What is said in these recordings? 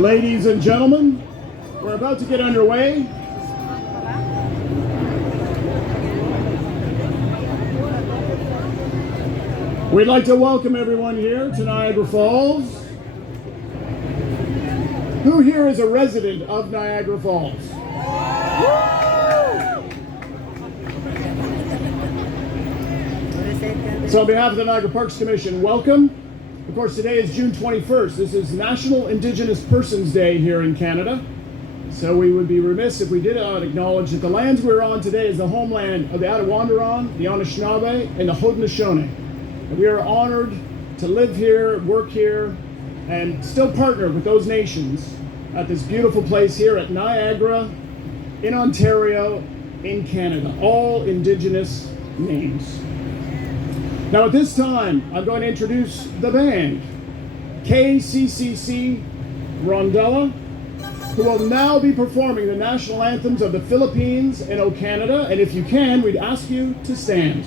Ladies and gentlemen, we're about to get underway. We'd like to welcome everyone here to Niagara Falls. Who here is a resident of Niagara Falls? So on behalf of the Niagara Parks Commission, welcome. Of course, today is June 21st. This is National Indigenous Persons Day here in Canada. So we would be remiss if we did not acknowledge that the lands we're on today is the homeland of the Attawandaron, the Anishinaabe, and the Haudenosaunee. And we are honored to live here, work here, and still partner with those nations at this beautiful place here at Niagara, in Ontario, in Canada. All Indigenous names. Now at this time, I'm going to introduce the band, KCCC Rondella, who will now be performing the national anthems of the Philippines and O Canada. And if you can, we'd ask you to stand.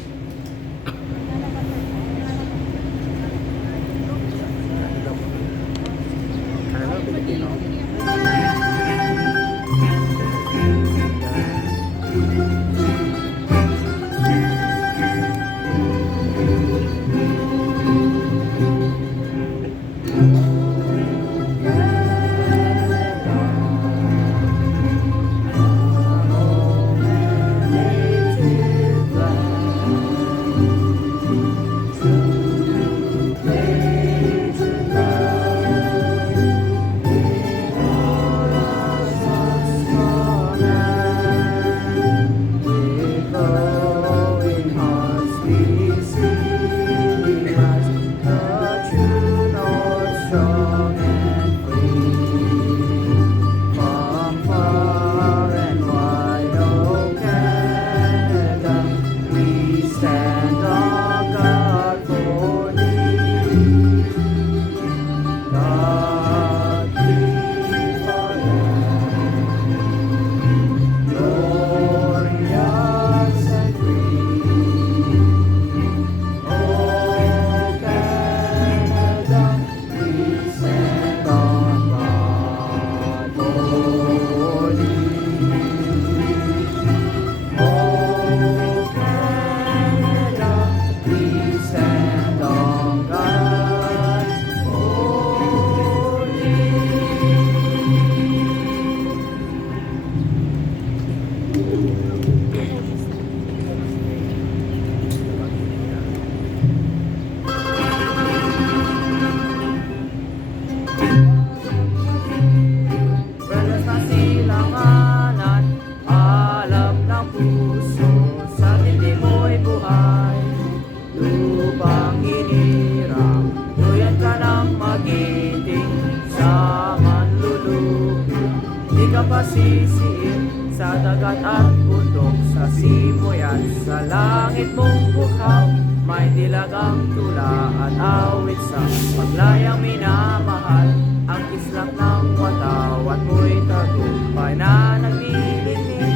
Pasisiin sa dagat at bundok, sa simoy at sa langit mong bukhaw. May dilagang tula at awit sa paglayang minamahal. Ang kislap ng wataw at mo'y tagumpay na naglilingin.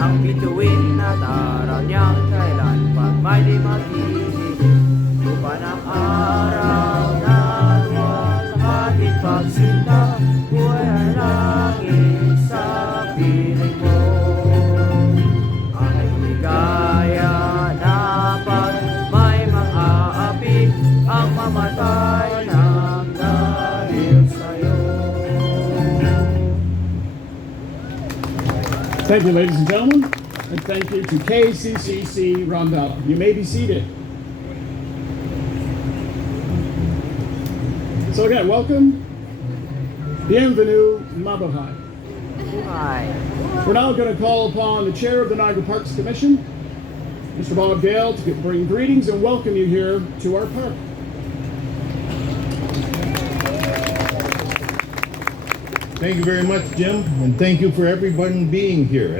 Ang bituin at araw niyang kailan pag may di makinig. Lupa ng araw ang mamatay ng dahil sa'yo. Thank you, ladies and gentlemen, and thank you to KCCC Rondalla. You may be seated. So again, welcome. Bienvenue, mabuhay. Buhay. We're now going to call upon the chair of the Niagara Parks Commission, Mr. Bob Gale, to bring greetings and welcome you here to our park. Thank you very much, Jim, and thank you for everyone being here.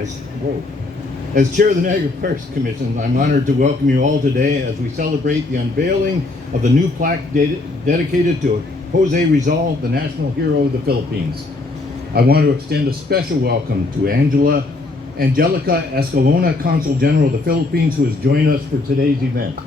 As chair of the Niagara Parks Commission, I'm honored to welcome you all today as we celebrate the unveiling of the new plaque dedicated to Jose Rizal, the national hero of the Philippines. I want to extend a special welcome to Angelica Escalona, Consul General of the Philippines, who has joined us for today's event.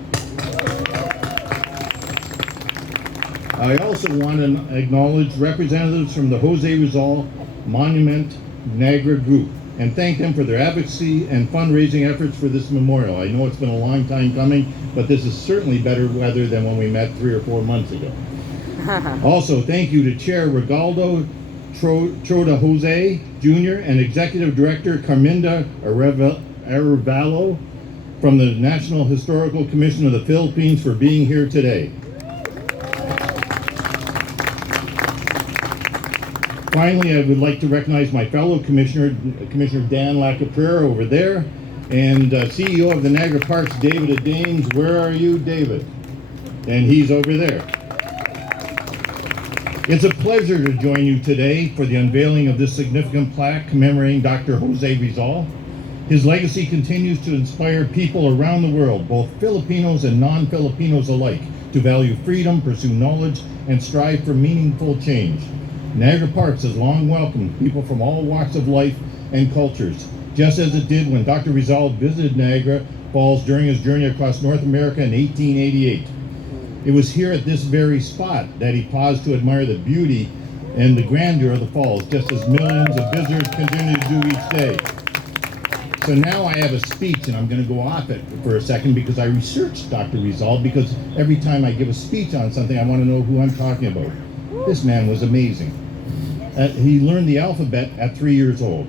I also want to acknowledge representatives from the Jose Rizal Monument Niagara Group and thank them for their advocacy and fundraising efforts for this memorial. I know it's been a long time coming, but this is certainly better weather than when we met 3 or 4 months ago. Also, thank you to Chair Regaldo Troda Jose Jr. and Executive Director Carminda Arevalo from the National Historical Commission of the Philippines for being here today. Finally, I would like to recognize my fellow commissioner, Commissioner Dan Lacaprera over there, and CEO of the Niagara Parks, David Adames. Where are you, David? And he's over there. It's a pleasure to join you today for the unveiling of this significant plaque commemorating Dr. Jose Rizal. His legacy continues to inspire people around the world, both Filipinos and non-Filipinos alike, to value freedom, pursue knowledge, and strive for meaningful change. Niagara Parks has long welcomed people from all walks of life and cultures, just as it did when Dr. Rizal visited Niagara Falls during his journey across North America in 1888. It was here at this very spot that he paused to admire the beauty and the grandeur of the falls, just as millions of visitors continue to do each day. So now I have a speech, and I'm going to go off it for a second because I researched Dr. Rizal, because every time I give a speech on something, I want to know who I'm talking about. This man was amazing. He learned the alphabet at 3 years old.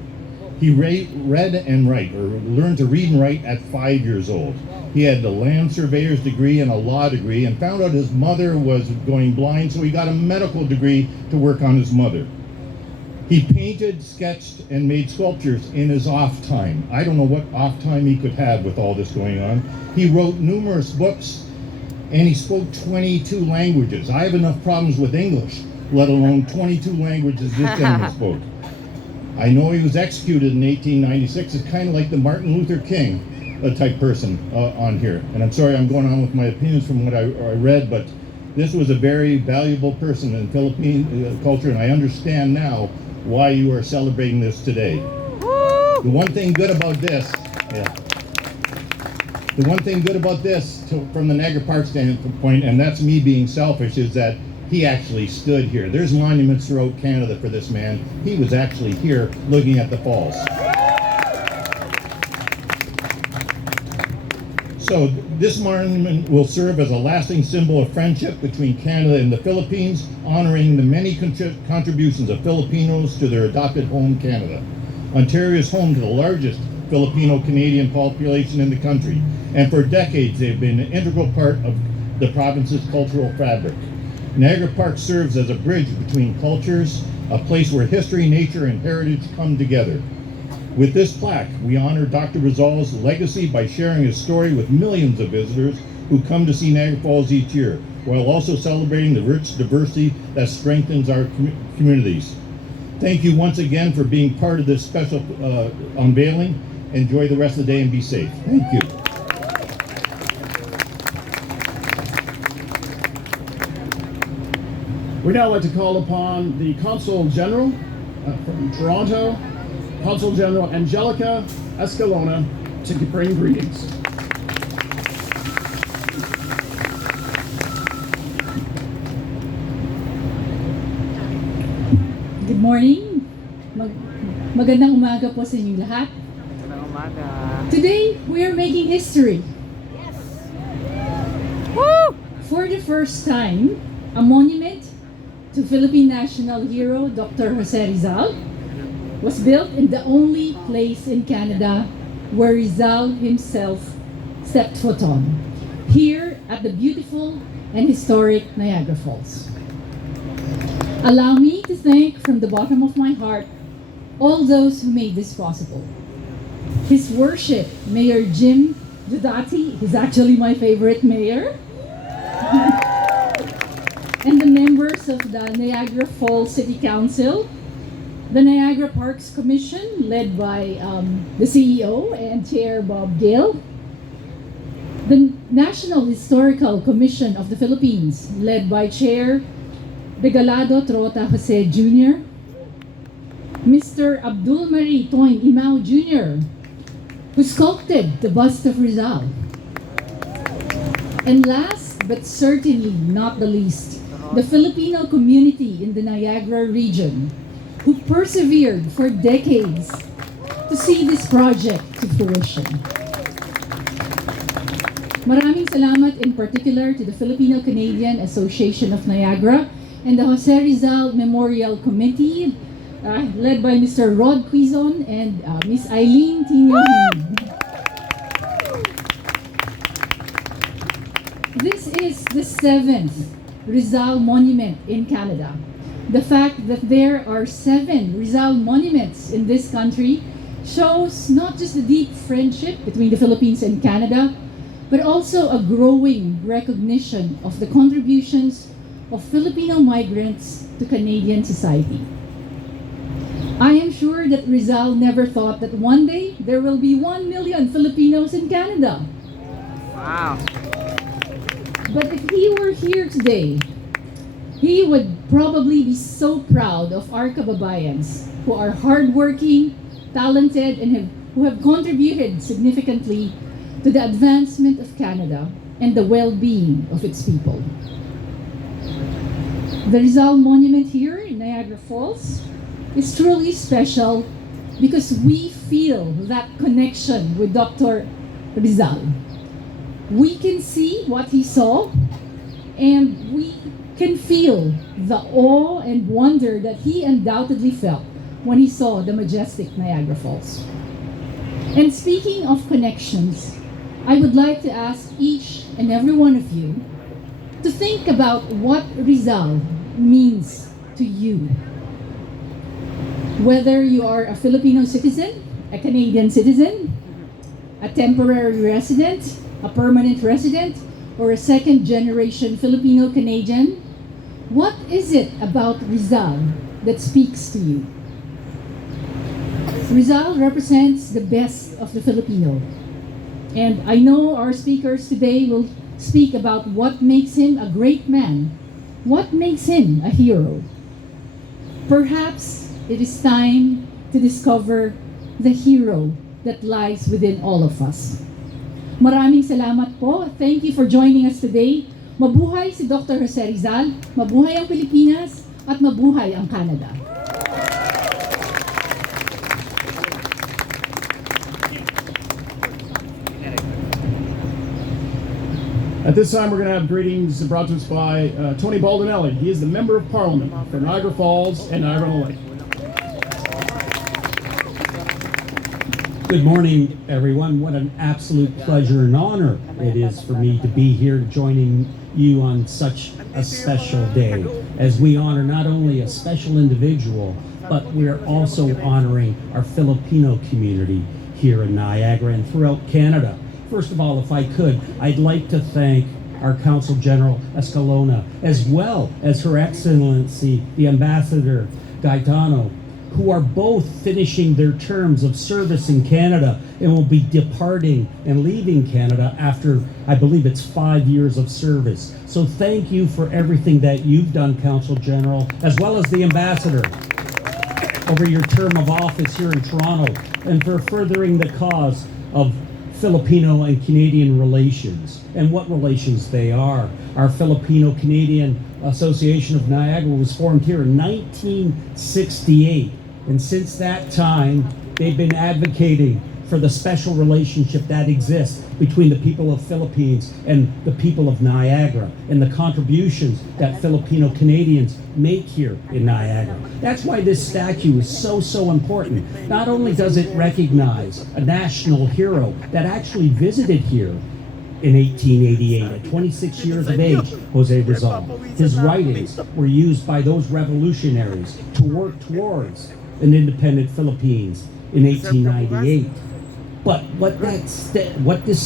He read and write, or learned to read and write at 5 years old. He had the land surveyor's degree and a law degree, and found out his mother was going blind, so he got a medical degree to work on his mother. He painted, sketched, and made sculptures in his off time. I don't know what off time he could have with all this going on. He wrote numerous books, and he spoke 22 languages. I have enough problems with English, let alone 22 languages this gentleman spoke. I know he was executed in 1896. It's kind of like the Martin Luther King type person on here. And I'm sorry I'm going on with my opinions from what I read, but this was a very valuable person in Philippine culture, and I understand now why you are celebrating this today. The one thing good about this, from the Niagara Parks standpoint, and that's me being selfish, is that he actually stood here. There's monuments throughout Canada for this man. He was actually here looking at the falls. So this monument will serve as a lasting symbol of friendship between Canada and the Philippines, honoring the many contributions of Filipinos to their adopted home, Canada. Ontario is home to the largest Filipino-Canadian population in the country, and for decades they've been an integral part of the province's cultural fabric. Niagara Parks serves as a bridge between cultures, a place where history, nature, and heritage come together. With this plaque, we honor Dr. Rizal's legacy by sharing his story with millions of visitors who come to see Niagara Falls each year, while also celebrating the rich diversity that strengthens our communities. Thank you once again for being part of this special unveiling. Enjoy the rest of the day and be safe. Thank you. We now like to call upon the Consul General from Toronto, Consul General Angelica Escalona, to bring greetings. Good morning. Magandang umaga po sa inyong lahat. Magandang umaga. Today, we are making history. Woo! for the first time, a monument to Philippine national hero Dr. Jose Rizal was built in the only place in Canada where Rizal himself stepped foot on, here at the beautiful and historic Niagara Falls. Allow me to thank from the bottom of my heart all those who made this possible. His Worship, Mayor Jim Judati, who's actually my favorite mayor, and the members of the Niagara Falls City Council, the Niagara Parks Commission, led by the CEO and Chair Bob Gale, the National Historical Commission of the Philippines, led by Chair Regalado Trota Jose Jr., Mr. Abdul Marie Toin Imao Jr., who sculpted the bust of Rizal. And last but certainly not the least, the Filipino community in the Niagara region, who persevered for decades to see this project to fruition. Maraming salamat in particular to the Filipino-Canadian Association of Niagara and the Jose Rizal Memorial Committee, led by Mr. Rod Quizon and Miss Eileen Tinyohin. This is the 7th Rizal Monument in Canada. The fact that there are 7 Rizal monuments in this country shows not just the deep friendship between the Philippines and Canada, but also a growing recognition of the contributions of Filipino migrants to Canadian society. I am sure that Rizal never thought that one day there will be 1 million Filipinos in Canada. Wow. But if he were here today, he would probably be so proud of our kababayans who are hardworking, talented, and who have contributed significantly to the advancement of Canada and the well-being of its people. The Rizal Monument here in Niagara Falls is truly special because we feel that connection with Dr. Rizal. We can see what he saw, and we can feel the awe and wonder that he undoubtedly felt when he saw the majestic Niagara Falls. And speaking of connections, I would like to ask each and every one of you to think about what Rizal means to you. Whether you are a Filipino citizen, a Canadian citizen, a temporary resident, a permanent resident, or a second-generation Filipino-Canadian, what is it about Rizal that speaks to you? Rizal represents the best of the Filipino. And I know our speakers today will speak about what makes him a great man, what makes him a hero. Perhaps it is time to discover the hero that lies within all of us. Maraming salamat po. Thank you for joining us today. Mabuhay si Dr. Jose Rizal, mabuhay ang Pilipinas, at mabuhay ang Canada. At this time, we're going to have greetings brought to us by Tony Baldinelli. He is the Member of Parliament for Niagara Falls and Niagara Lake. Good morning, everyone. What an absolute pleasure and honor it is for me to be here joining you on such a special day, as we honor not only a special individual, but we are also honoring our Filipino community here in Niagara and throughout Canada. First of all, if I could, I'd like to thank our Consul General Escalona, as well as Her Excellency, the Ambassador Gaetano, who are both finishing their terms of service in Canada and will be departing and leaving Canada after, I believe it's 5 years of service. So thank you for everything that you've done, Consul General, as well as the Ambassador, over your term of office here in Toronto, and for furthering the cause of Filipino and Canadian relations, and what relations they are. Our Filipino-Canadian Association of Niagara was formed here in 1968, and since that time, they've been advocating for the special relationship that exists between the people of Philippines and the people of Niagara, and the contributions that Filipino Canadians make here in Niagara. That's why this statue is so important. Not only does it recognize a national hero that actually visited here in 1888, at 26 years of age, Jose Rizal. His writings were used by those revolutionaries to work towards an independent Philippines in 1898. But what this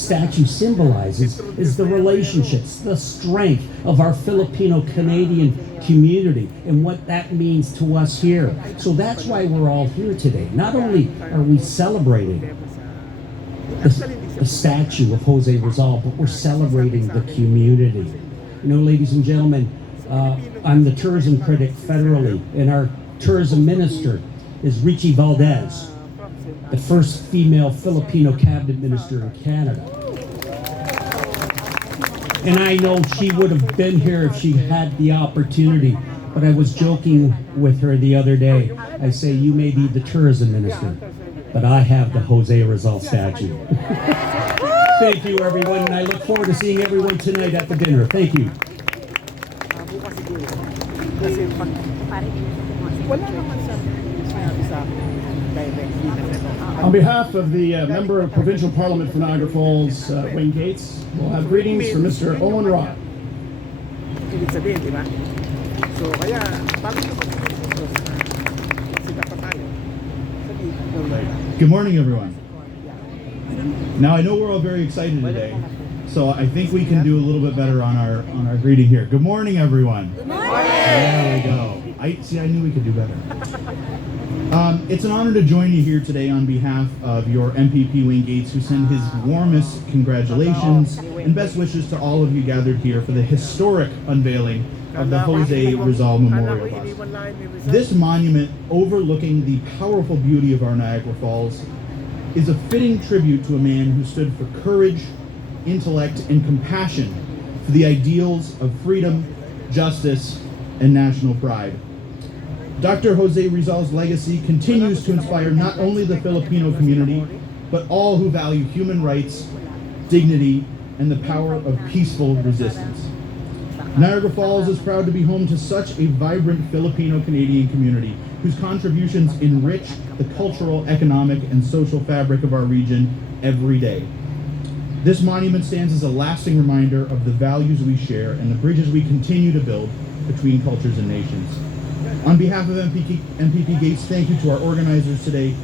statue symbolizes is the relationships, the strength of our Filipino-Canadian community and what that means to us here. So that's why we're all here today. Not only are we celebrating the statue of Jose Rizal, but we're celebrating the community. You know, ladies and gentlemen, I'm the tourism critic federally, and our tourism minister is Richie Valdez, the first female Filipino cabinet minister in Canada. And I know she would have been here if she had the opportunity, but I was joking with her the other day. I say, you may be the tourism minister, but I have the Jose Rizal statue. Thank you, everyone, and I look forward to seeing everyone tonight at the dinner. Thank you. On behalf of the Member of Provincial Parliament for Niagara Falls, Wayne Gates, we'll have greetings from Mr. Owen Rott. Ibig sabihin, di ba? So, kaya, paano ito sikat pa tayo? Good morning, everyone. Now, I know we're all very excited today, so I think we can do a little bit better on our greeting here. Good morning, everyone. Good morning. There we go. I knew we could do better. It's an honor to join you here today on behalf of your MPP Wayne Gates, who send his warmest congratulations and best wishes to all of you gathered here for the historic unveiling of the Jose Rizal Memorial Bus. This monument overlooking the powerful beauty of our Niagara Falls is a fitting tribute to a man who stood for courage, intellect, and compassion for the ideals of freedom, justice, and national pride. Dr. Jose Rizal's legacy continues to inspire not only the Filipino community, but all who value human rights, dignity, and the power of peaceful resistance. Niagara Falls is proud to be home to such a vibrant Filipino-Canadian community whose contributions enrich the cultural, economic, and social fabric of our region every day. This monument stands as a lasting reminder of the values we share and the bridges we continue to build between cultures and nations. On behalf of MPP Gates, thank you to our organizers today,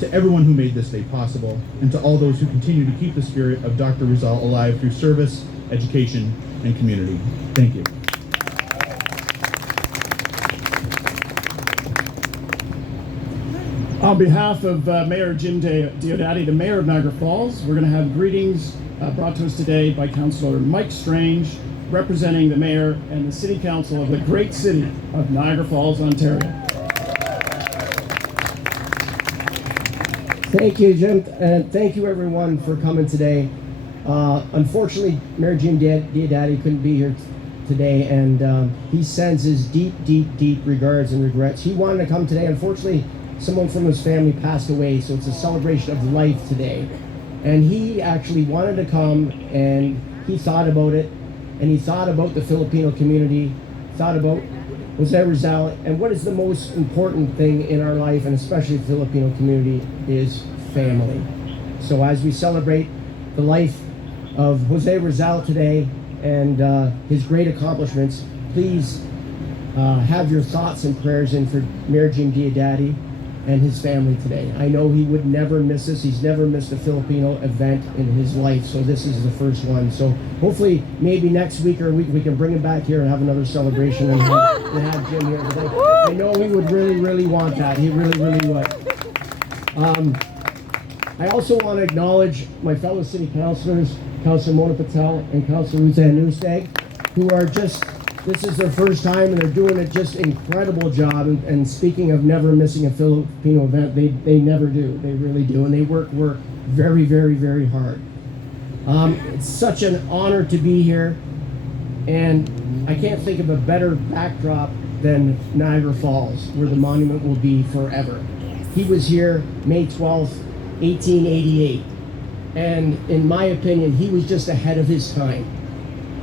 to everyone who made this day possible, and to all those who continue to keep the spirit of Dr. Rizal alive through service, education, and community. Thank you. On behalf of Mayor Jim Diodati, the Mayor of Niagara Falls, we're going to have greetings brought to us today by Councillor Mike Strange, representing the Mayor and the City Council of the great city of Niagara Falls, Ontario. Thank you, Jim, and thank you everyone for coming today. Unfortunately, Mayor Jim Diodati couldn't be here today, and he sends his deep regards and regrets. He wanted to come today. Unfortunately, someone from his family passed away, so it's a celebration of life today. And he actually wanted to come, and he thought about it, and he thought about the Filipino community, thought about Jose Rizal, and what is the most important thing in our life, and especially the Filipino community, is family. So as we celebrate the life of Jose Rizal today and his great accomplishments, please have your thoughts and prayers in for Mayor Jim Diodati and his family today. I know he would never miss this. He's never missed a Filipino event in his life, so this is the first one. So hopefully, maybe next week or a week, we can bring him back here and have another celebration and have Jim here. I know he would really want that. He really would. I also want to acknowledge my fellow city councilors, Councilor Mona Patel and Councilor Ruzanne Newstag, who are just, this is their first time and they're doing a just incredible job. And speaking of never missing a Filipino event, they never do. They really do. And they work very hard. It's such an honor to be here. And I can't think of a better backdrop than Niagara Falls, where the monument will be forever. He was here May 12th, 1888. And in my opinion, he was just ahead of his time.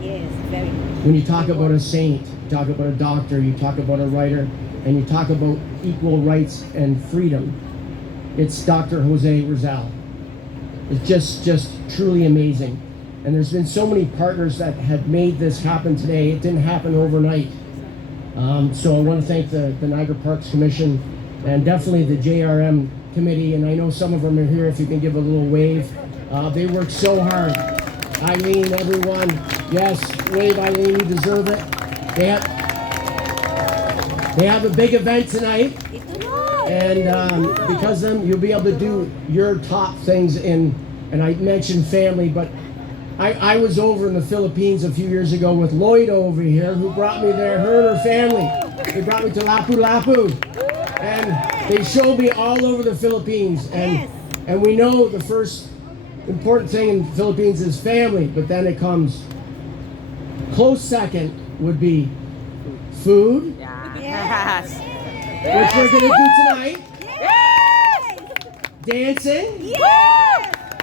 Yes, very much. When you talk about a saint, you talk about a doctor, you talk about a writer, and you talk about equal rights and freedom, it's Dr. Jose Rizal. It's just truly amazing. And there's been so many partners that have made this happen today. It didn't happen overnight. So I want to thank the Niagara Parks Commission and definitely the JRM committee. And I know some of them are here, if you can give a little wave. They work so hard. Eileen, everyone, yes, wave Eileen, you deserve it. They have a big event tonight. And because of them, you'll be able to do your top things and I mentioned family, but I was over in the Philippines a few years ago with Lloyd over here, who brought me there, her and her family. They brought me to Lapu-Lapu. And they showed me all over the Philippines. And we know the first important thing in the Philippines is family, but then it comes, close second would be food, Yes. which we're going to do tonight. Dancing,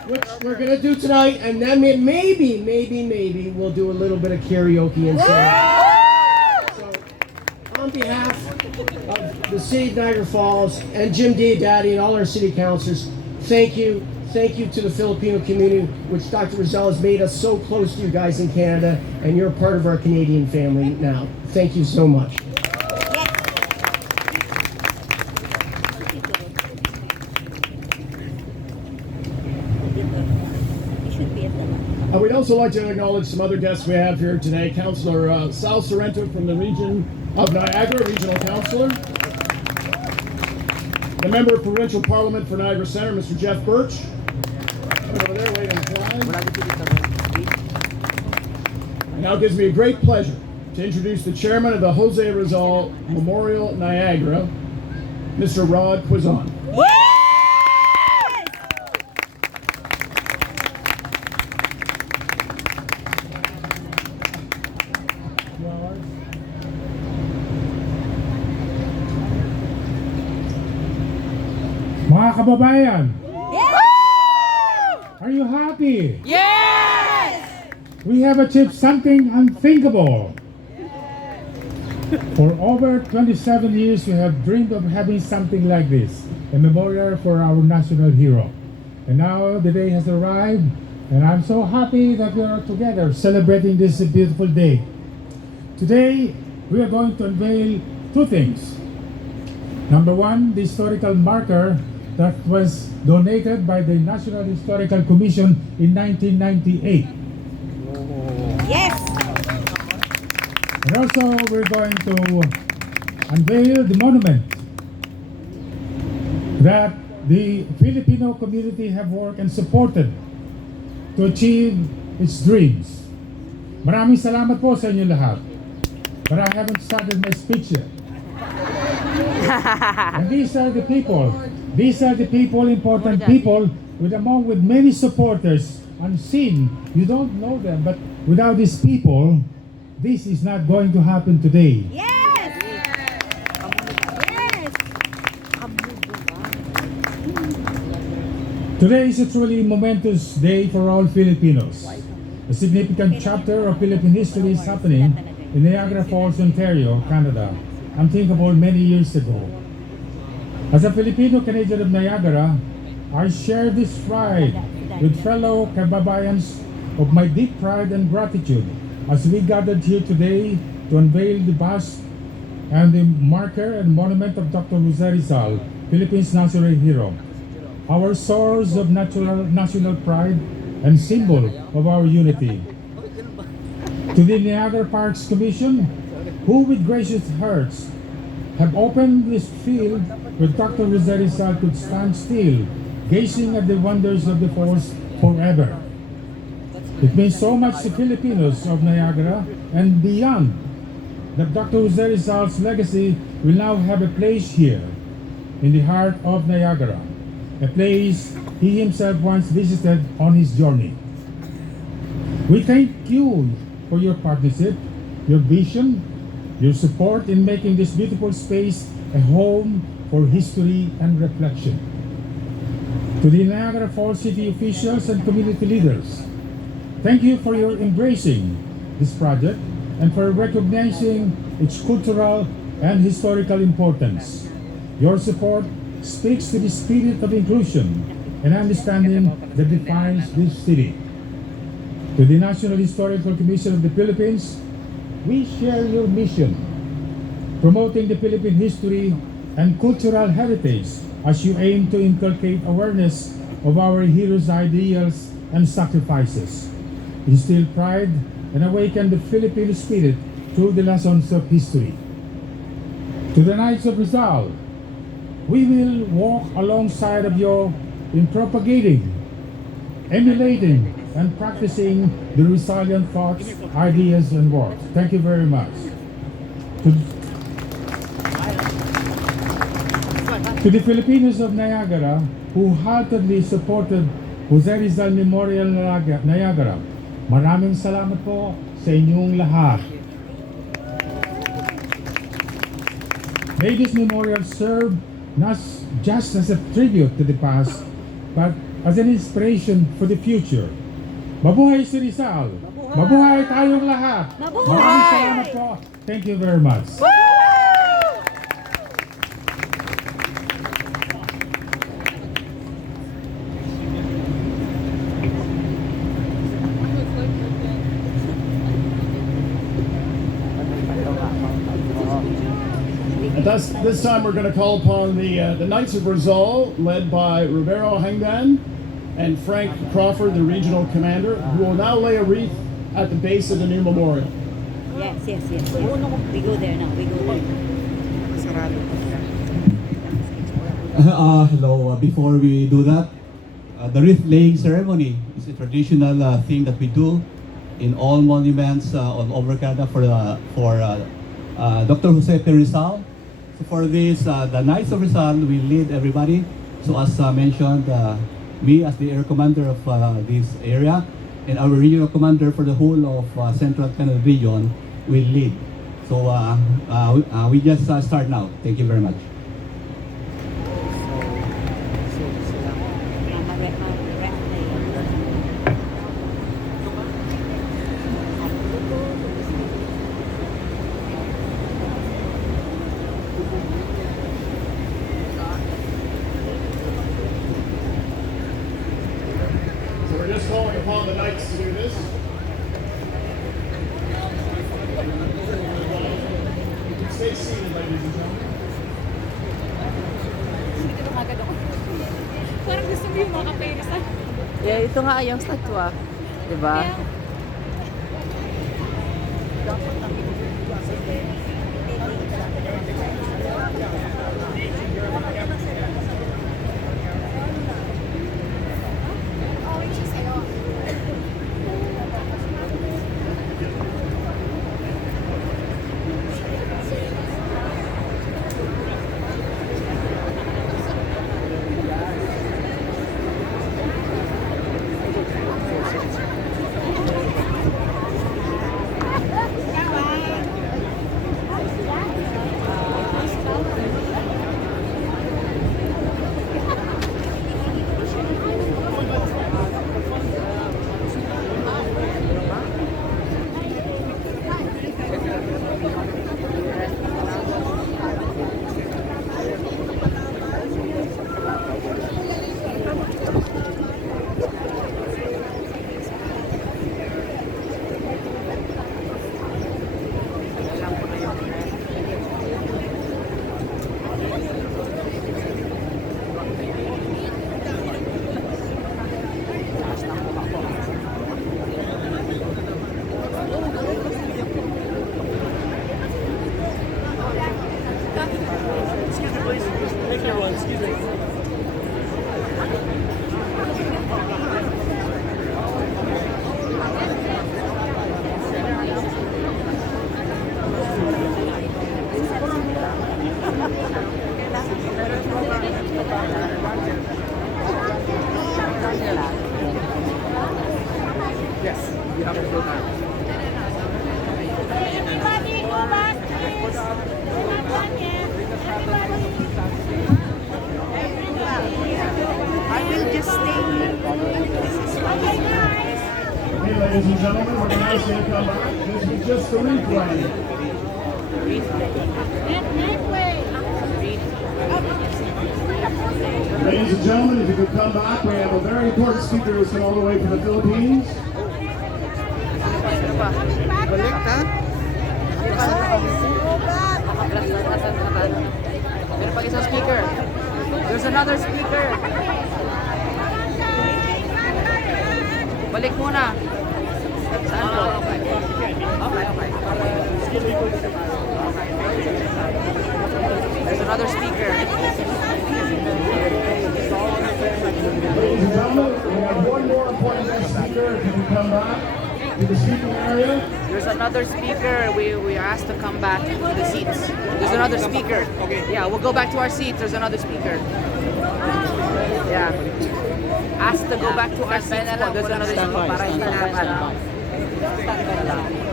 which we're going to do tonight. And then maybe we'll do a little bit of karaoke inside. So, on behalf of the City of Niagara Falls and Jim Diodati and all our city councilors, thank you. Thank you to the Filipino community, which Dr. Rizal has made us so close to you guys in Canada, and you're part of our Canadian family now. Thank you so much. We'd also like to acknowledge some other guests we have here today. Councillor Sal Sorrento from the region of Niagara, Regional Councillor. The Member of Provincial Parliament for Niagara Centre, Mr. Jeff Birch. Over there waving the flag. And now it gives me a great pleasure to introduce the chairman of the Jose Rizal Memorial Niagara, Mr. Rod Quizon. Mga kababayan, are you happy? Yes! We have achieved something unthinkable. For over 27 years, we have dreamed of having something like this, a memorial for our national hero. And now the day has arrived, and I'm so happy that we are together celebrating this beautiful day. Today, we are going to unveil two things. Number one, the historical marker that was donated by the National Historical Commission in 1998. Yes! And also, we're going to unveil the monument that the Filipino community have worked and supported to achieve its dreams. Maraming salamat po sa inyo lahat. But I haven't started my speech yet. And these are the people, important people, with many supporters, unseen. You don't know them, but without these people, this is not going to happen today. Yes! Yes! Today is a truly momentous day for all Filipinos. A significant chapter of Philippine history is happening in Niagara Falls, Ontario, Canada, unthinkable many years ago. As a Filipino-Canadian of Niagara, I share this pride with fellow kababayans of my deep pride and gratitude as we gathered here today to unveil the bust and the marker and monument of Dr. Jose Rizal, Philippines' national hero, our source of national pride and symbol of our unity. To the Niagara Parks Commission, who with gracious hearts have opened this field where Dr. Jose Rizal could stand still, gazing at the wonders of the falls forever. It means so much to Filipinos of Niagara and beyond that Dr. Jose Rizal's legacy will now have a place here in the heart of Niagara, a place he himself once visited on his journey. We thank you for your partnership, your vision, your support in making this beautiful space a home for history and reflection. To the Niagara Falls City officials and community leaders, thank you for your embracing this project and for recognizing its cultural and historical importance. Your support speaks to the spirit of inclusion and understanding that defines this city. To the National Historical Commission of the Philippines, we share your mission, promoting the Philippine history and cultural heritage as you aim to inculcate awareness of our heroes' ideals and sacrifices, instill pride and awaken the Filipino spirit through the lessons of history. To the Knights of Rizal, we will walk alongside of you in propagating, emulating, and practicing the resilient thoughts, ideas, and works. Thank you very much. To the Filipinos of Niagara who heartedly supported Jose Rizal Memorial Niagara, maraming salamat po sa inyong lahat. May this memorial serve not just as a tribute to the past, but as an inspiration for the future. Mabuhay si Rizal! Mabuhay tayong lahat! Maraming salamat po. Thank you very much. At this time, we're going to call upon the Knights of Rizal, led by Rivero Hangdan and Frank Crawford, the regional commander, who will now lay a wreath at the base of the new memorial. Yes. We go there now. We go there. Hello. Before we do that, the wreath laying ceremony is a traditional thing that we do in all monuments all over Canada for Dr. Jose P. Rizal. So for this, the Knights of Rizal will lead everybody. So as mentioned, me as the air commander of this area and our regional commander for the whole of Central Canada region will lead. So we just start now. Thank you very much. So we're just calling upon the Knights to do this. Stay seated, ladies and gentlemen. Parang gusto mo yung mga kaperisan. Yeah, ito nga yung statwa. Diba? and gentlemen, we're going to ask you to come back. This is just the replay. Ladies and gentlemen, if you could come back, we have a very important speaker who's come all the way from the Philippines. Meron pag isang speaker. There's another speaker. Balik muna. Saan to? Okay. There's another speaker. Ladies and gentlemen, we have one more important guest speaker. If you can come back to the speaking area. There's another speaker. We are asked to come back to the seats. There's another speaker. Yeah, we'll go back to our seats. There's another speaker. Yeah. Asked to go back to our seats. There's another speaker. Para hindi naman.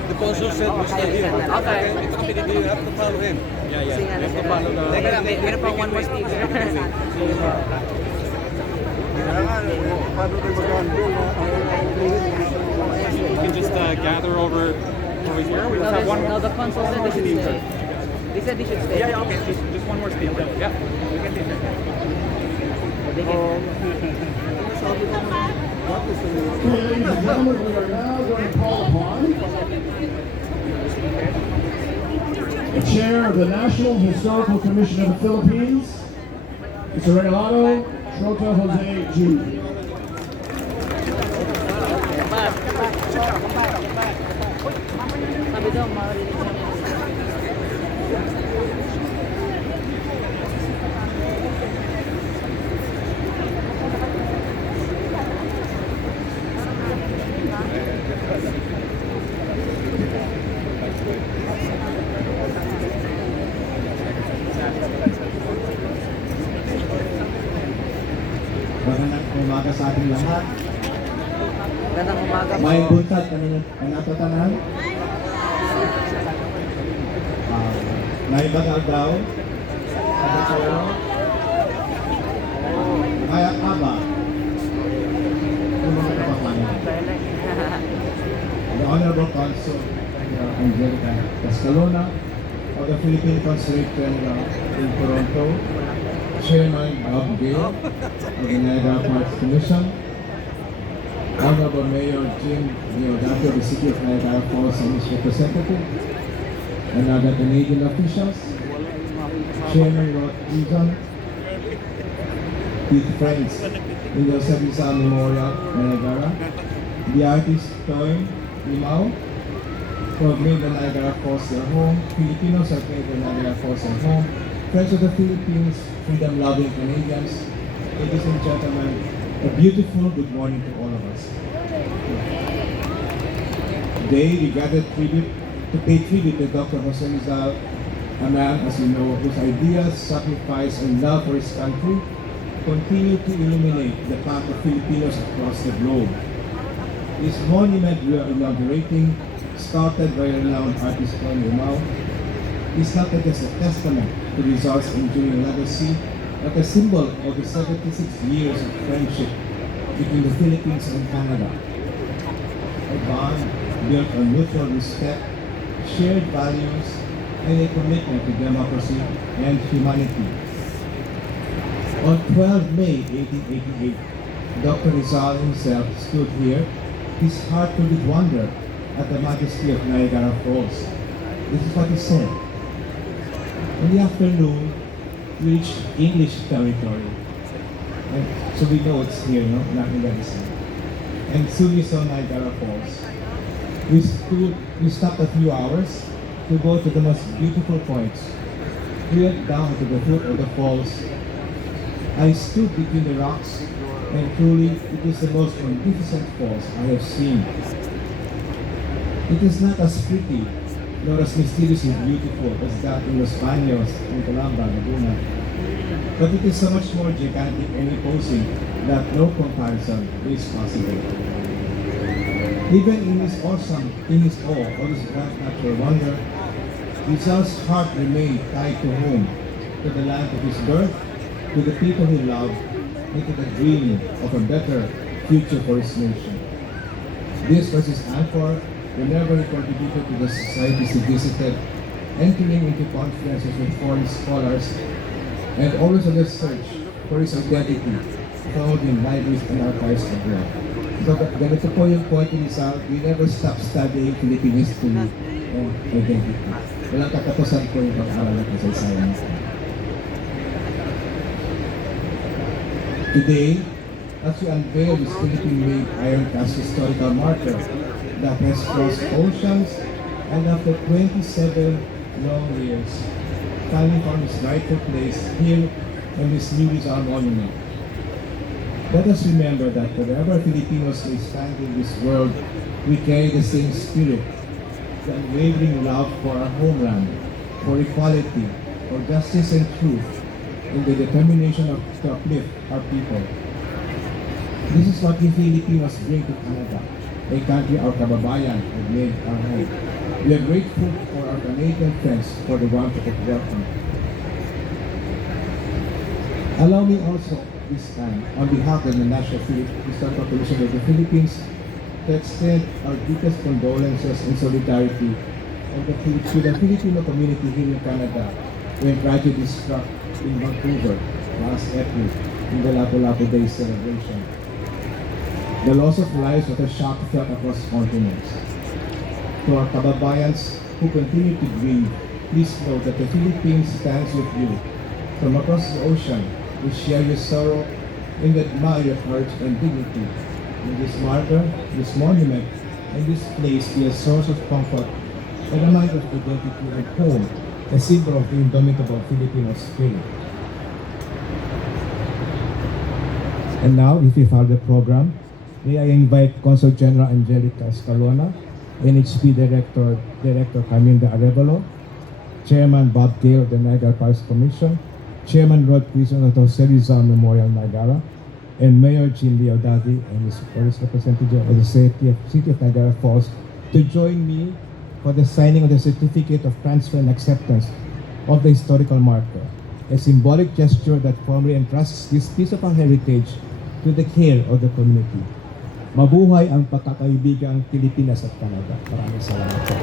The consul said we stay here. Okay. You have to follow him. Yeah. You have to follow the... Meron pa one more speaker. We can just gather over here. We just have one more. No, the consul said they should stay. They said they should stay. Yeah, okay. Just one more speaker. Yeah. We can take that. Okay, ladies and gentlemen, we are now going to call upon the chair of the National Historical Commission of the Philippines, Mr. Regalado Trota Jose Jr. Sabi daw, marinig siya. Magandang umaga sa ating lahat. Magandang umaga po. May buntag kanina natatanan. Naibagag daw. Kaya aba. Mga kapapanya. The Honorable Consul Angelica Cascalona of the Philippine Consulate in Toronto, Chairman Bob Gale of the Niagara Parks Commission, Honorable Mayor Jim Deodato of the City of Niagara Falls and his representative, and other Canadian officials, Chairman Rod Egan, with friends in the RIZAL Memorial, Niagara, the artist Toy Limao, who have made the Niagara Falls their home, Filipinos have made the Niagara Falls their home, friends of the Philippines, freedom-loving Canadians, ladies and gentlemen, a beautiful good morning to all of us. Today we gather to pay tribute to Dr. Jose Rizal, a man, as you know, whose ideas, sacrifice, and love for his country continue to illuminate the path of Filipinos across the globe. This monument we are inaugurating, started by renowned artist Juan Romao, is not just a testament to Rizal's enduring legacy, but a symbol of the 76 years of friendship between the Philippines and Canada. A bond built on mutual respect, shared values, and a commitment to democracy and humanity. On 12 May 1888, Dr. Rizal himself stood here, his heart filled with wonder at the majesty of Niagara Falls. This is what he said. In the afternoon, we reached English territory. And so we know it's here, no? Not in the sea. And soon we saw Niagara Falls. We stopped a few hours to go to the most beautiful points. We went down to the foot of the falls. I stood between the rocks, and truly it is the most magnificent falls I have seen. It is not as pretty nor as mysteriously beautiful as that in Los Baños and Calamba, Laguna. But it is so much more gigantic and imposing that no comparison is possible. Even in his awe of his grand natural wonder, Rizal's heart remained tied to home, to the land of his birth, to the people he loved, and to the dream of a better future for his nation. This was his anchor whenever he contributed to the societies he visited, entering into conferences with foreign scholars, and always on the search for his identity found in libraries and archives abroad. So ganito po yung point ni Rizal, we never stop studying Philippine history and identity. Walang katapusan po yung pag-aaral ng kasaysayan. Today, as we unveil this Philippine-made iron cast historical marker that has crossed oceans and after 27 long years, finally found its rightful place here in this new RIZAL monument. Let us remember that wherever Filipinos may stand in this world, we carry the same spirit, the unwavering love for our homeland, for equality, for justice and truth, and the determination to uplift our people. This is what we Filipinos bring to Canada, a country our kababayan have made our home. We are grateful for our Canadian friends for the warmth of welcome. Allow me also this time, on behalf of the National Historical Commission of the Philippines, to extend our deepest condolences and solidarity to the Filipino community here in Canada when tragedy struck in Vancouver last April in the Lapu-Lapu Day celebration. The loss of lives was a shock felt across continents. To our kababayans who continue to grieve, please know that the Philippines stands with you. From across the ocean, we share your sorrow and admire your courage and dignity. In this marker, this monument, and this place be a source of comfort and a reminder of identity and home, a symbol of the indomitable Filipino spirit. And now, if you follow the program, may I invite Consul General Angelica Escalona, NHP Director Carminda Arevalo, Chairman Bob Gale of the Niagara Parks Commission, Chairman Rod Quizon of the RIZAL Memorial Niagara, and Mayor Jean Leodati and his representative of the City of Niagara Falls to join me for the signing of the Certificate of Transfer and Acceptance of the historical marker, a symbolic gesture that formally entrusts this piece of our heritage to the care of the community. Mabuhay ang pagkakaibigang Pilipinas at Canada. Maraming salamat po.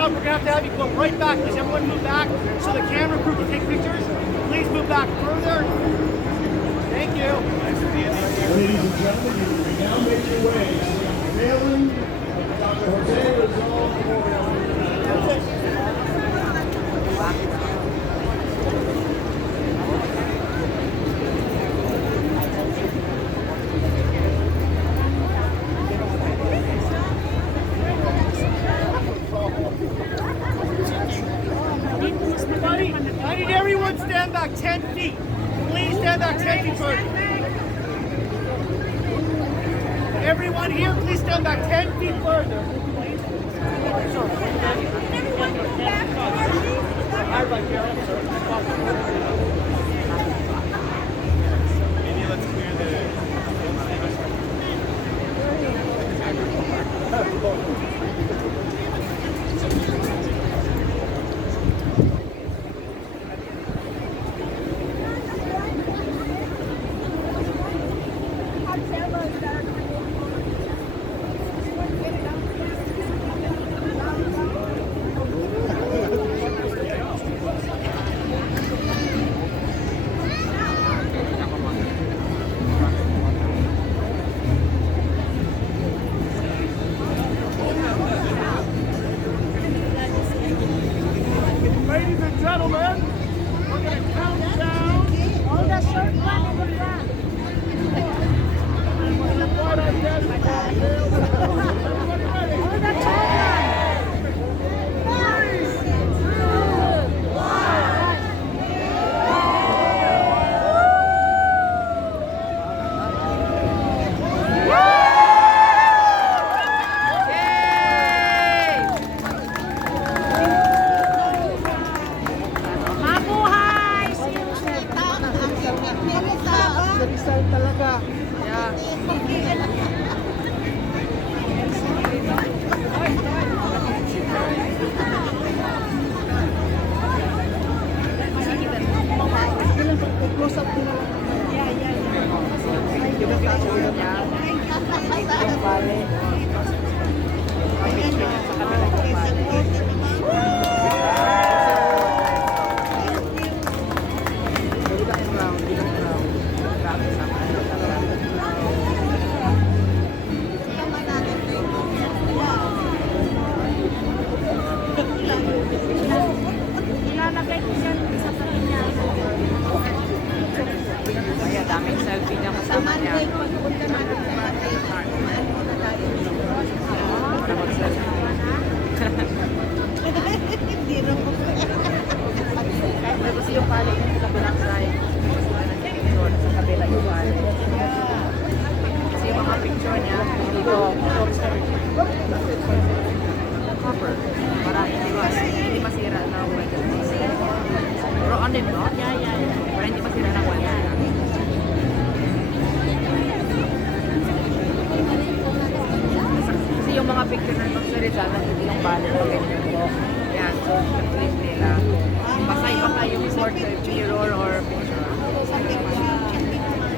crowd. We're going to have you go right back. Please, everyone move back so the camera crew can take pictures. Please move back further. Thank you. Ladies and gentlemen, you may now make your way to the unveiling of Dr. Jose Rizal Memorial. I need everyone stand back 10 feet. Please stand back 10 feet further. Everyone here, please stand back 10 feet further. Maybe let's clear the... Ladies and gentlemen, we're going to count down. All the short one in the front. All the tall Ilalagay ko yan sa kanya. Kaya daming selfie niya kasama niya. Kasi yung pala yung sa kabilang side. Sa kabila yung pala. Kasi yung mga picture niya dito. Copper. Para hindi masira na wala. Pero on it, no? Yeah. Para hindi masira na wala. Kasi yung mga picture ng Dr. Rizal, hindi yung banner o ganyan po. Yan, so click nila. Basta iba pa yung short mirror or picture.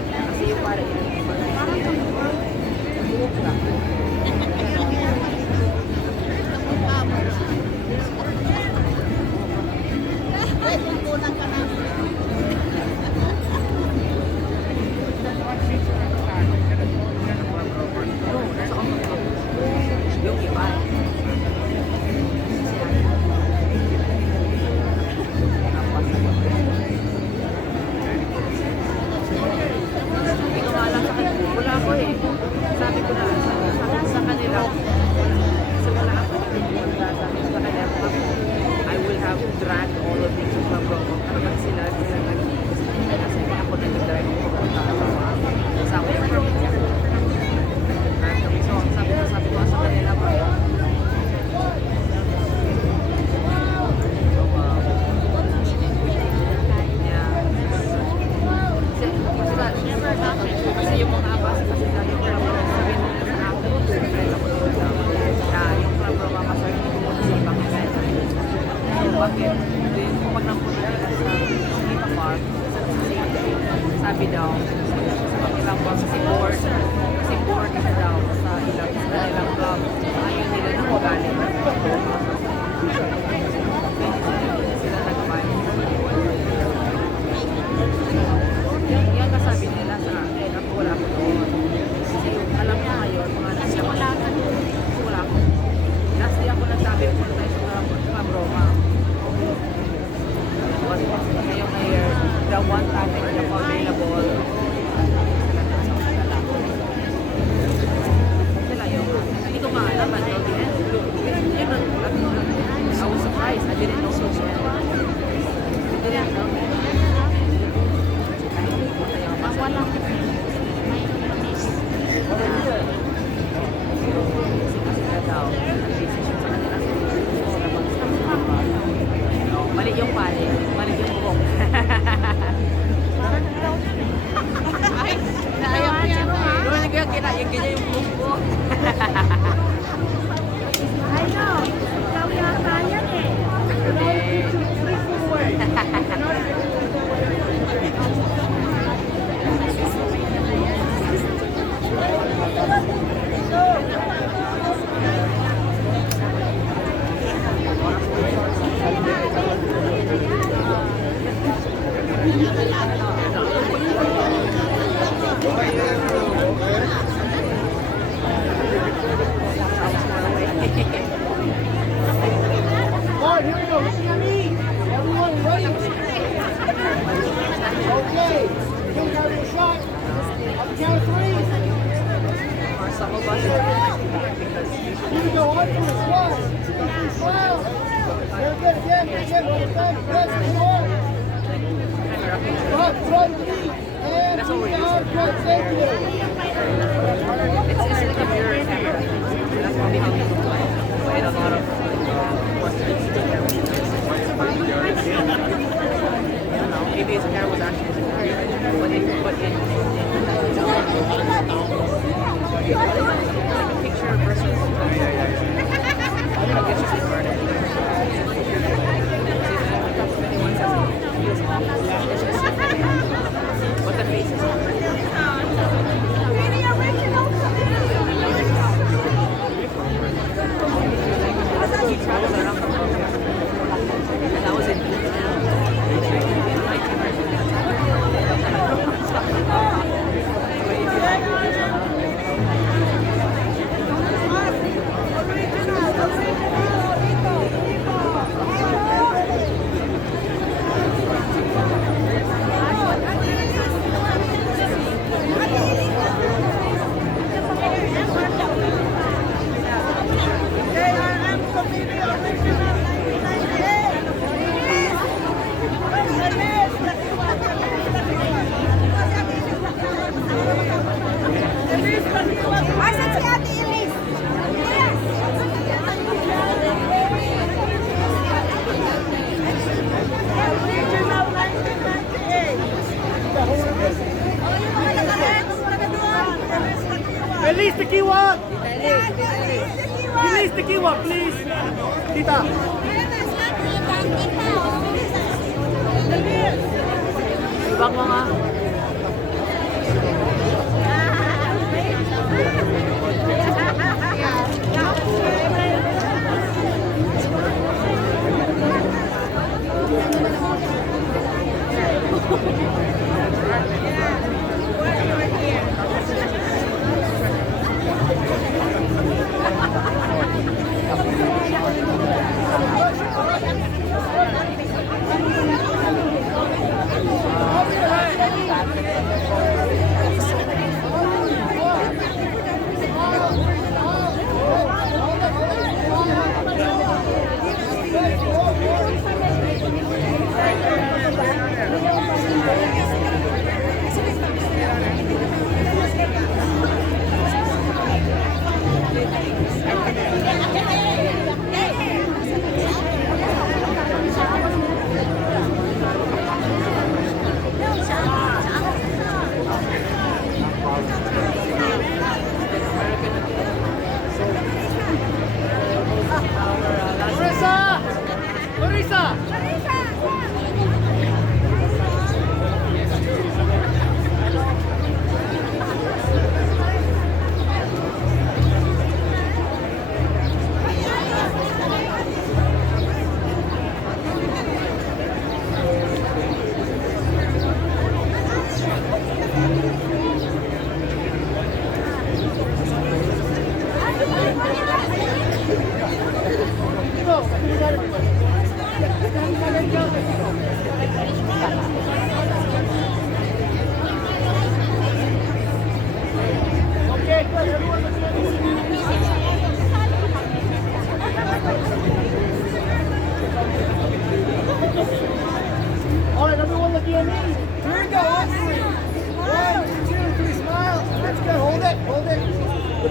Kasi yung para yun. Yung iba. Hindi ko maalam sa kanila. Wala ko eh. Sabi ko na sa kanila. Kasi wala ako. Sabi ko sa kanila. I will have to drag all of these from Rome. Karapag sila nag-iisip. Kasi ako nag-drive ko sa yung pamilya. So, sabi ko sa kanila ko. Kasi yung mga abas kasi lagi ko sabihin nila sa akin friend ako nila yung programa sa bakit bakit yung pag napunta nila sa Kita Park sabi daw sa ilang bang kasi board na daw sa ilang club ayaw nila na magaling Didn't know so siya. Didn't know. Wala. May manis. Mali yung pali. Mali yung buhok. Ay, naayak ko siya. Doon yung kinayak niya yung buhok ko. I know. Ikaw yata yan eh. Alright, here we go. Listen to me. Everyone ready? Okay. You're gonna have a shot. On the count of 3. Here we go. On to it. 1, 2, 3, smile. Very good. Again. One more time. Yes, more. Right, try your feet. And keep down. Good. Thank you. It's like a mirror camera. That's why we have to quite a lot of maybe his hair was actually but in picture versus I'm gonna get you some burner. But the face is he travels around the world. And that was in Release the kiwa! Release the kiwa, please! Tita! ibang mga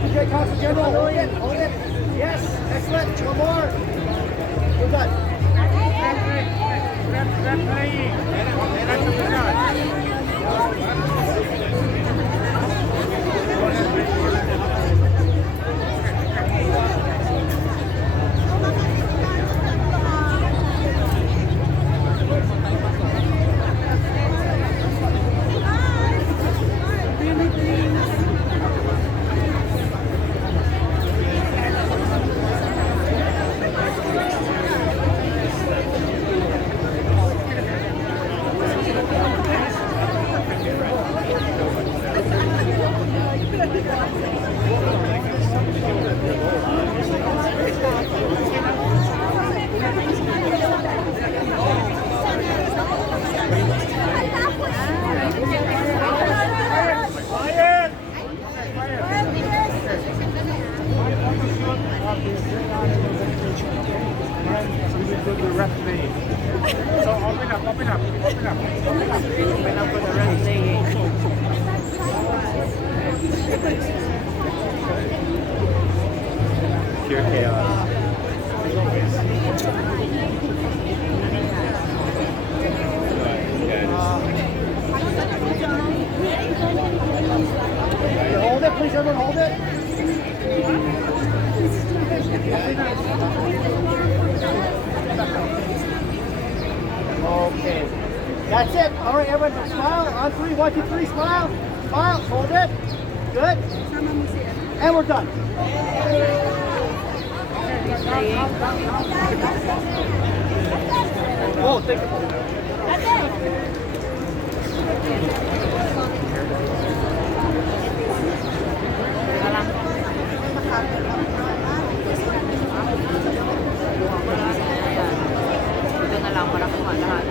Okay, Consul General, hold it, hold it. Yes, excellent. One more. We're done. Pure chaos. Hold it, please, everyone, hold it. Okay, that's it. All right, everyone, smile. On three, 1, 2, 3, smile. Smile, hold it. Good. And we're done. Oh, thank you. Ito na lang para kuha lahat.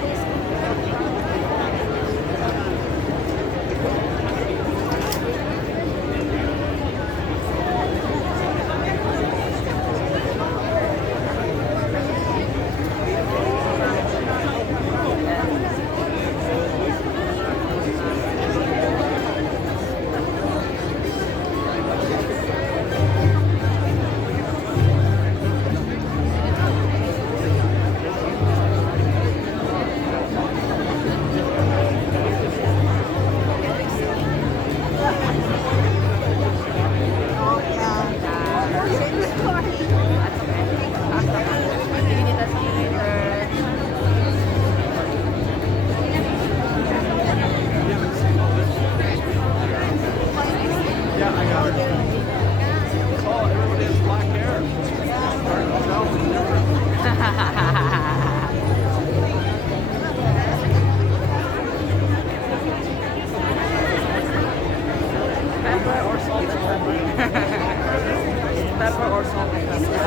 Pepper or salt and pepper.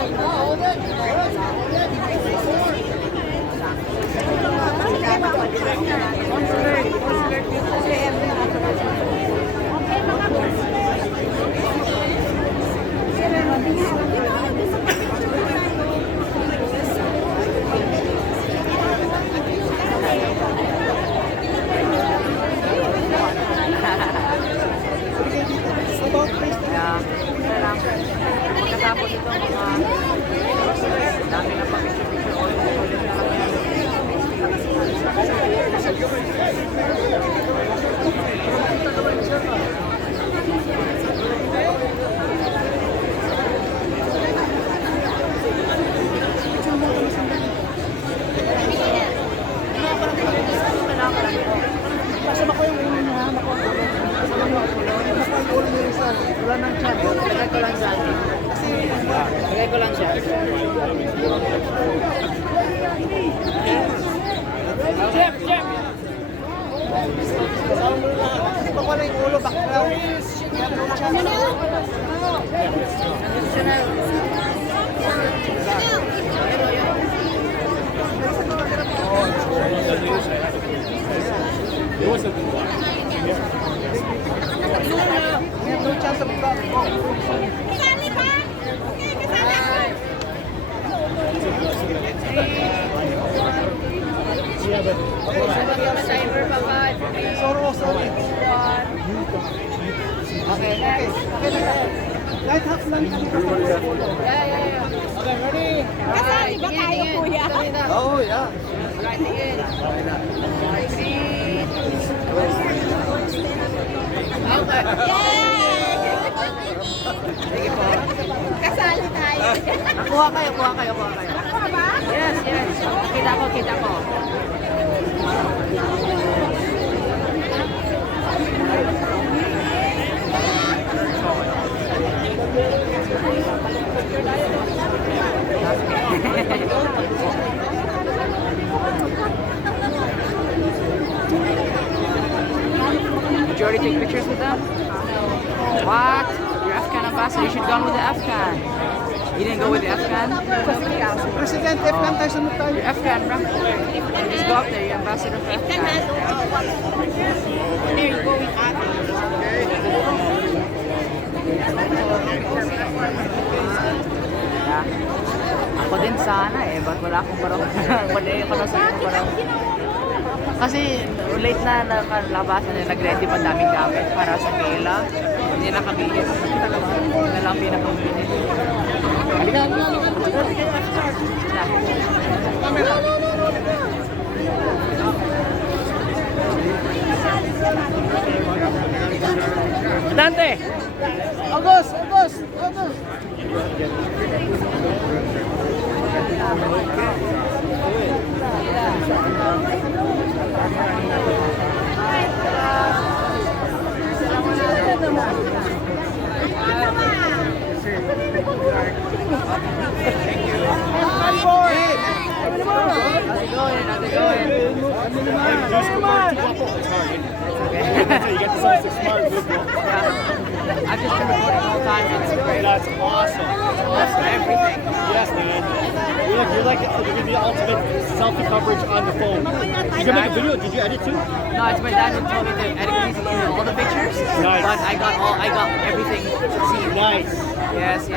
Hold it. Pagkatapos itong mga dami na pa-picture-picture ulit na kami. Pasama ko yung ulo niya, mako. Pasama mo ang ulo. Mako ang ulo ni Rizal. Wala nang chan. Lagay ko lang siya. Lagay ko lang siya. Jeff! Pasama mo lahat. Kasi pag wala yung ulo, background. Kaya mo chan. There was something like No chance of block. Kasali pa? Okay, kasali. Sorry. Okay. Light half lang. Yeah. Okay, ready? Kasali ba tayo, kuya? Oh, yeah. Kasali tayo. Kuha kayo. Ako ba? Yes. Kita ko. Did you already take pictures with them? What? You're Afghan ambassador. You should go with the Afghan. You didn't go with the Afghan? President, Afghan tayo sunod tayo. You're Afghan, bro. Just go up there. You're ambassador for Afghan. There you go with Ate. Yeah. Ako din sana eh. Ba't wala akong barong? Wala ako na sa barong. Kasi late na nakalabasan na nag-ready pa daming gamit para sa gala. Hindi nakabili. Hindi na lang pinakabili. Dante! August! I've just been recording all the time and it's great. That's awesome. That's everything. Yes, man. You're like the ultimate selfie coverage on the phone. Did you make a video? Did you edit too? No, it's my dad who told me to edit all the pictures. Nice. But I got everything to see. Nice. Yes.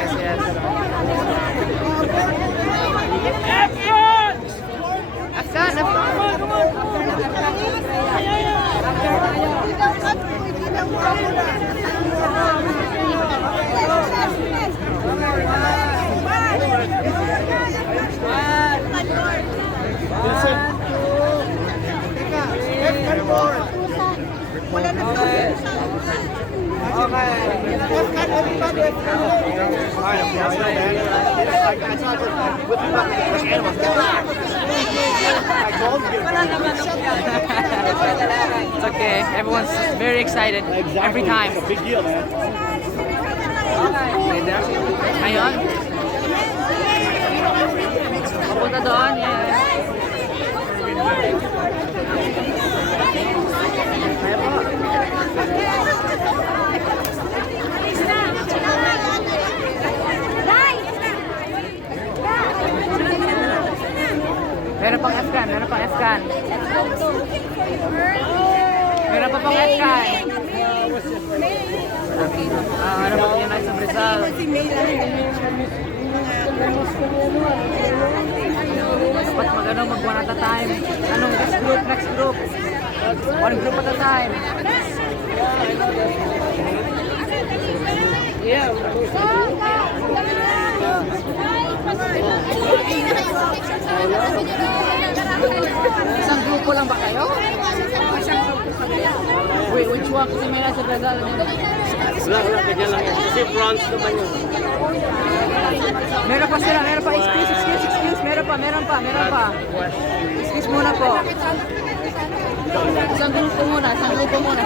It's okay. Everyone's very excited every time. It's a big deal, man. Ayun. Papunta doon, yes. F-can. Meron pa pang F-can. Ano ba yung nice of Rizal? Dapat mag one at a time. Anong next group? One group at a time. Yeah. Isang grupo lang ba kayo? Wait, which one? Kasi may nasa Brazil. Wala, kanya lang yan. Kasi bronze naman yun. Meron pa sila, excuse. Meron pa. Excuse muna po. Isang grupo muna.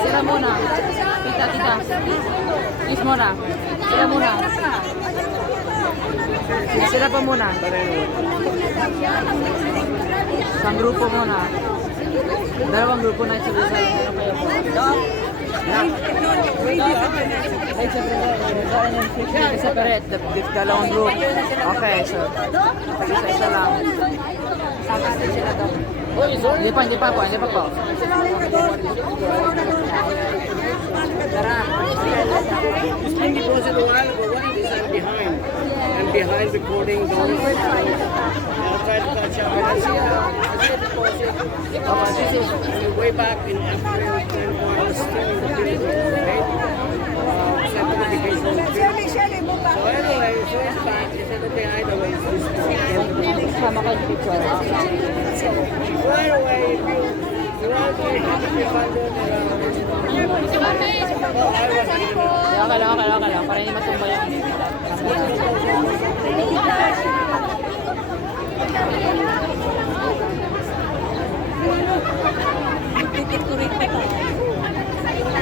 Sila muna. Tita. Excuse muna. Sila muna. Sila pa muna. Isang grupo muna. Dalawang grupo na sa Rizal. Separate the dalawang group. Okay, so isa lang. Hindi pa po. Explain the process a while ago. What is this behind? And behind recording those. Try to catch up. I see the process. This is way back in April when I was still in the Philippines, right? Certification. So anyway, so it's back. He said, okay, either way, it's this one. So anyway, if you want to be funded, Okay lang. Para hindi matumba yung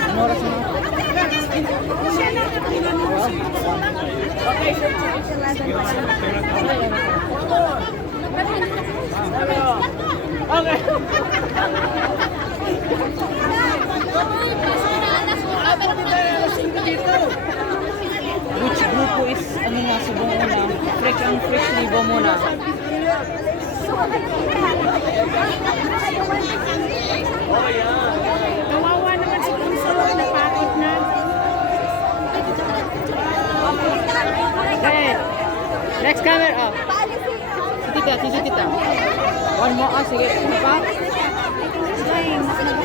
Ano oras na? Okay. Which grupo is ano na subong una? Fresh libo muna. Kawawa naman si Kunso, napakit na. Okay. Next camera. Si tita. One more. Sige. Ano pa?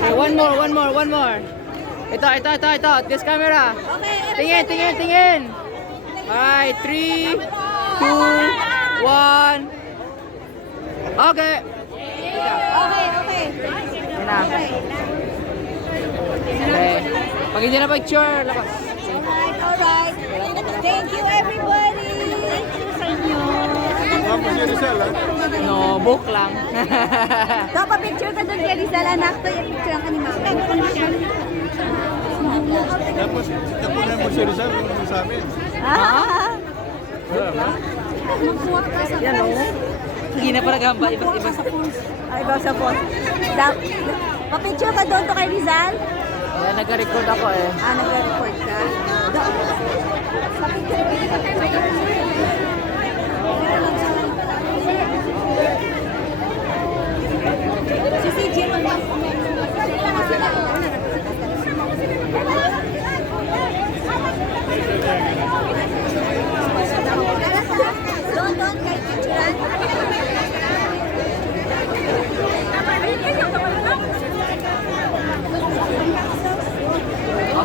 Okay, one more. Ito. This camera. Tingin. Alright, 3, 2, 1. Okay. Okay. Yan na. Okay. Pag hindi na picture, labas. Alright. Thank you, everybody. Sa inyo. No, book lang. So, pa-picture ka doon kay Rizal, anak. To, i-picture ka ni Mama. Tapos, napunan mo si Rizal sa amin. Magkuha ka sa Yan o. Hindi na pa naghamba. Iba sa Iba sa phone. Pa-picture ka doon to kay Rizal? Ayan, nag-record ako eh. Nag-record ka? Si CJ Doon kay picturean.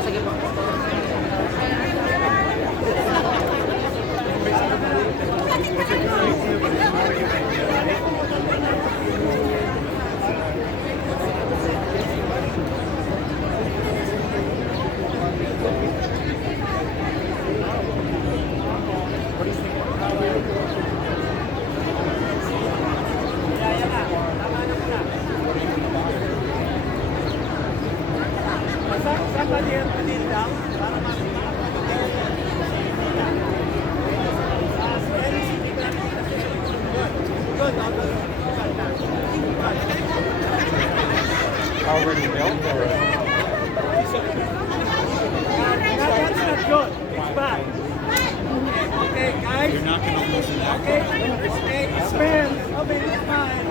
Sige po. Already built or? That's not good. It's bad. Okay, guys. You're not going to listen to that. Okay, expand. Okay, it's fine.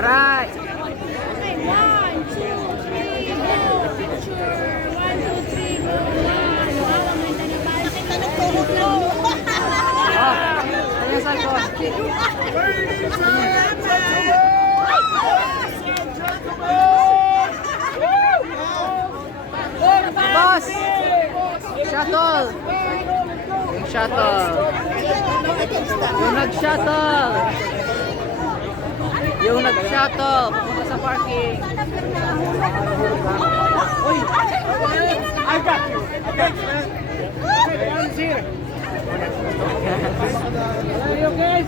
Alright. Boss! Shuttle! Yung shuttle! Yung nag-shuttle! Yung nag-shuttle! Pupunta sa parking! I got you. I got you, man. Okay, down here. Are you okay?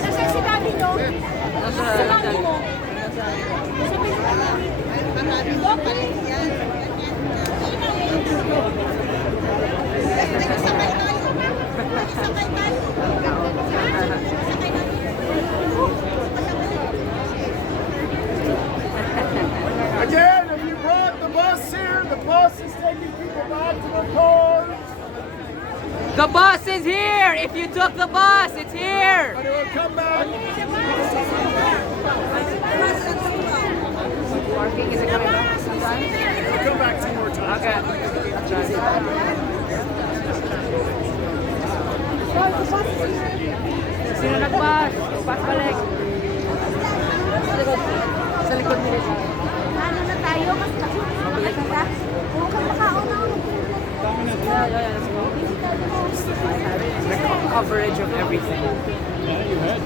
Nasa si Daddy, no? Sa mami mo. Again, if you brought the bus here, the bus is taking people back to their cars. The bus is here! If you took the bus, it's here! And it will come back. Parking, is it coming back sometimes? It'll come back 2 more times. Okay. Sino nag-bus? Bus balik. Sa likod nila. Ano na tayo? Mas mabalik ka? Oo, kapakauna ako. Yeah, let's go. The coverage of everything. Yeah, you had.